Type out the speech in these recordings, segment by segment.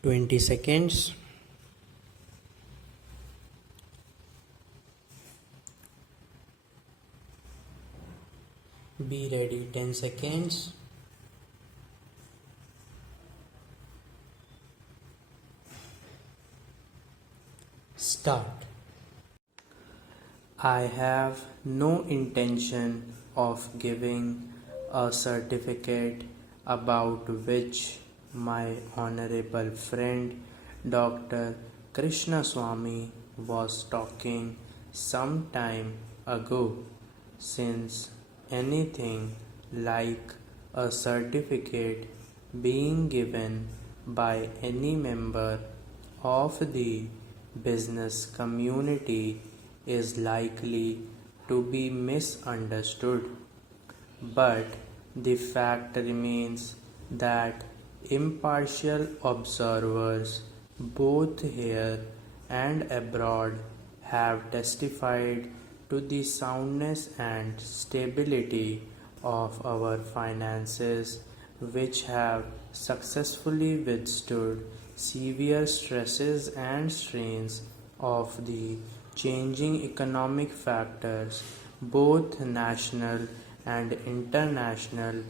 20 seconds. Be ready. 10 seconds. Start. I have no intention of giving a certificate about which my honorable friend Dr. Krishnaswamy was talking some time ago, since anything like a certificate being given by any member of the business community is likely to be misunderstood. But the fact remains that impartial observers, both here and abroad, have testified to the soundness and stability of our finances, which have successfully withstood severe stresses and strains of the changing economic factors, both national and international,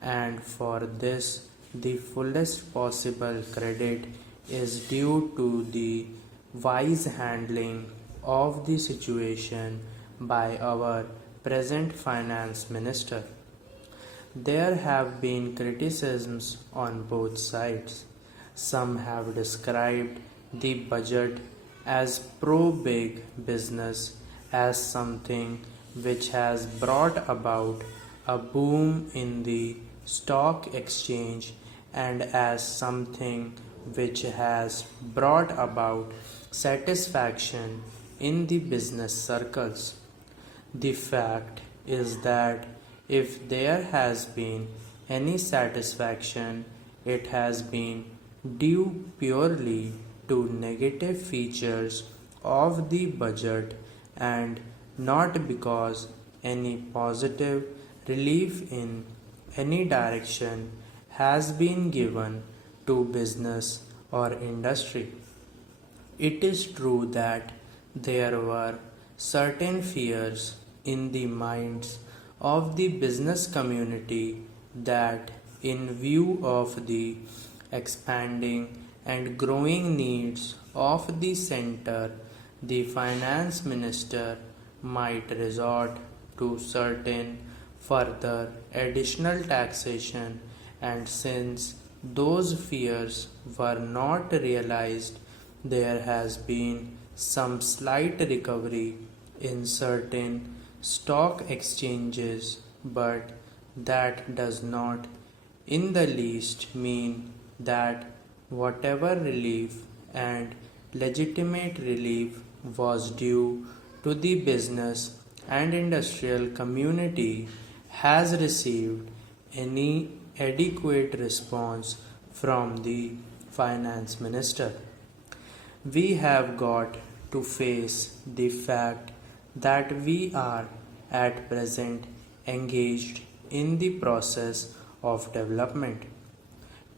and for this the fullest possible credit is due to the wise handling of the situation by our present finance minister. There have been criticisms on both sides. Some have described the budget as pro-big business, as something which has brought about a boom in the stock exchange, and as something which has brought about satisfaction in the business circles. The fact is that if there has been any satisfaction, it has been due purely to negative features of the budget and not because any positive relief in any direction has been given to business or industry. It is true that there were certain fears in the minds of the business community that, in view of the expanding and growing needs of the center, the finance minister might resort to certain further additional taxation, and since those fears were not realized, there has been some slight recovery in certain stock exchanges, but that does not in the least mean that whatever relief and legitimate relief was due to the business and industrial community has received any adequate response from the finance minister. We have got to face the fact that we are at present engaged in the process of development.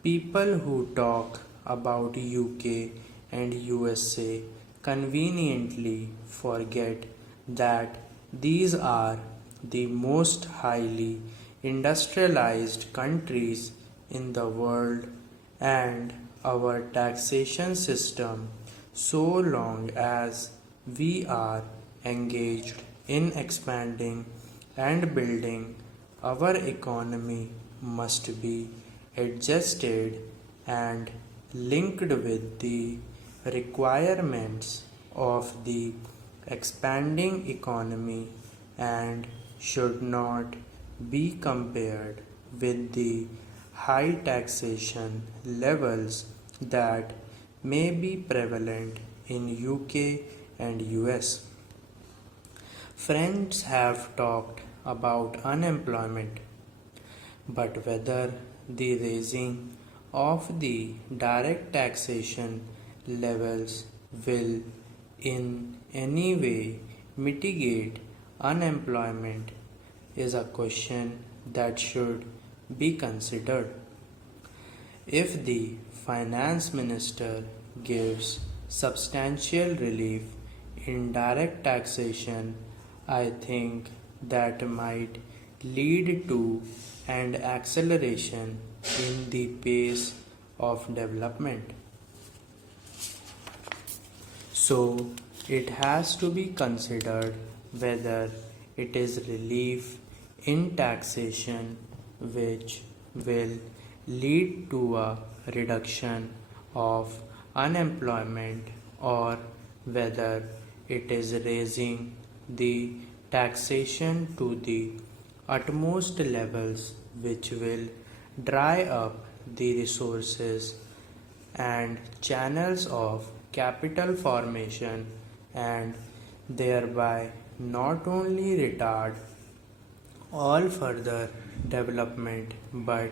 People who talk about UK and USA conveniently forget that these are the most highly industrialized countries in the world, and our taxation system, so long as we are engaged in expanding and building our economy, must be adjusted and linked with the requirements of the expanding economy, and should not be compared with the high taxation levels that may be prevalent in UK and US. Friends have talked about unemployment, but whether the raising of the direct taxation levels will in any way mitigate unemployment is a question that should be considered. If the finance minister gives substantial relief in direct taxation, I think that might lead to an acceleration in the pace of development. So, it has to be considered whether it is relief in taxation which will lead to a reduction of unemployment or whether it is raising the taxation to the utmost levels which will dry up the resources and channels of capital formation and thereby not only retard all further development but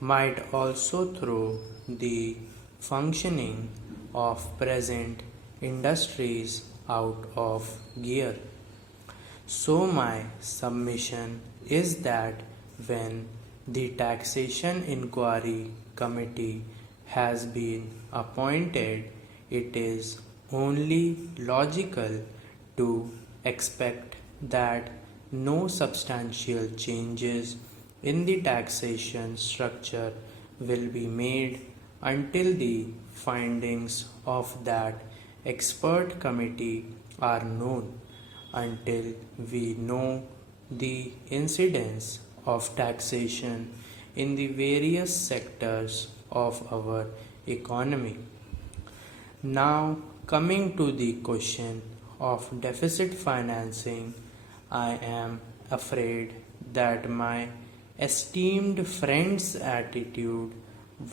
might also throw the functioning of present industries out of gear. So, my submission is that when the Taxation Inquiry Committee has been appointed, it is only logical to expect that no substantial changes in the taxation structure will be made until the findings of that expert committee are known, until we know the incidence of taxation in the various sectors of our economy. Now, coming to the question of deficit financing, I am afraid that my esteemed friend's attitude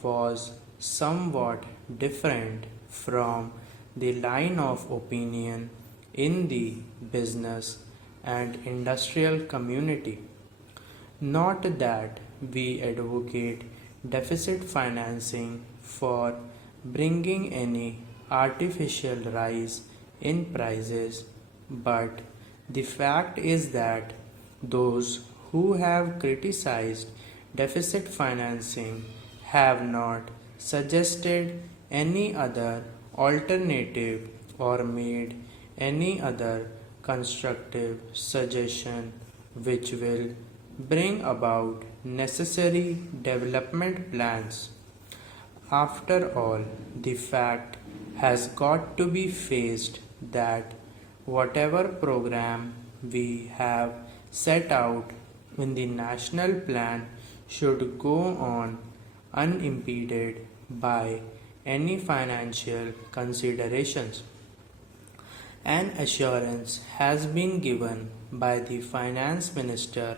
was somewhat different from the line of opinion in the business and industrial community. Not that we advocate deficit financing for bringing any artificial rise in prices, but the fact is that those who have criticized deficit financing have not suggested any other alternative or made any other constructive suggestion which will bring about necessary development plans. After all, the fact has got to be faced that whatever program we have set out in the national plan should go on unimpeded by any financial considerations. An assurance has been given by the finance minister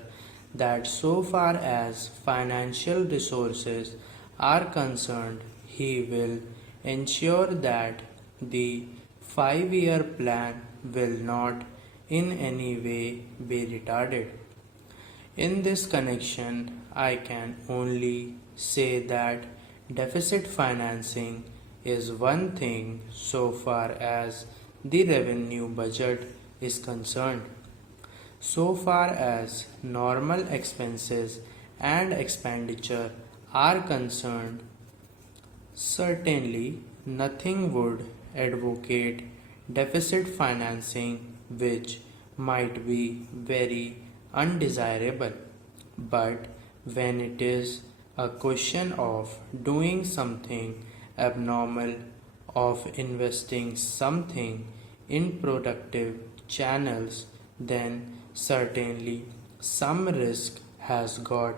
that so far as financial resources are concerned, he will ensure that the 5-year plan will not in any way be retarded. In this connection, I can only say that deficit financing is one thing so far as the revenue budget is concerned. So far as normal expenses and expenditure are concerned, certainly nothing would advocate deficit financing, which might be very undesirable. But when it is a question of doing something abnormal, of investing something in productive channels, then certainly some risk has got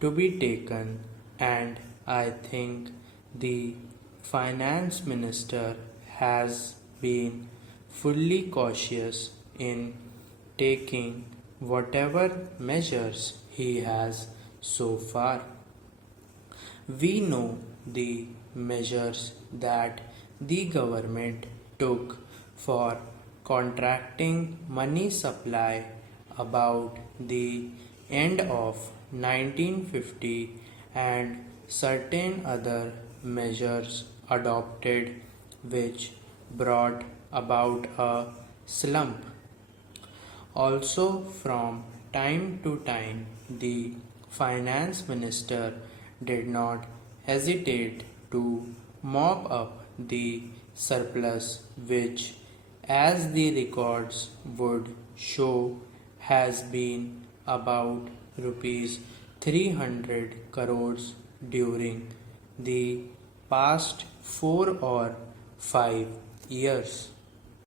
to be taken, and I think the finance minister has been fully cautious in taking whatever measures he has so far. We know the measures that the government took for contracting money supply about the end of 1950 and certain other measures adopted which brought about a slump. Also, from time to time, the finance minister did not hesitate to mop up the surplus, which, as the records would show, has been about rupees 300 crores during the past 4 or 5 years.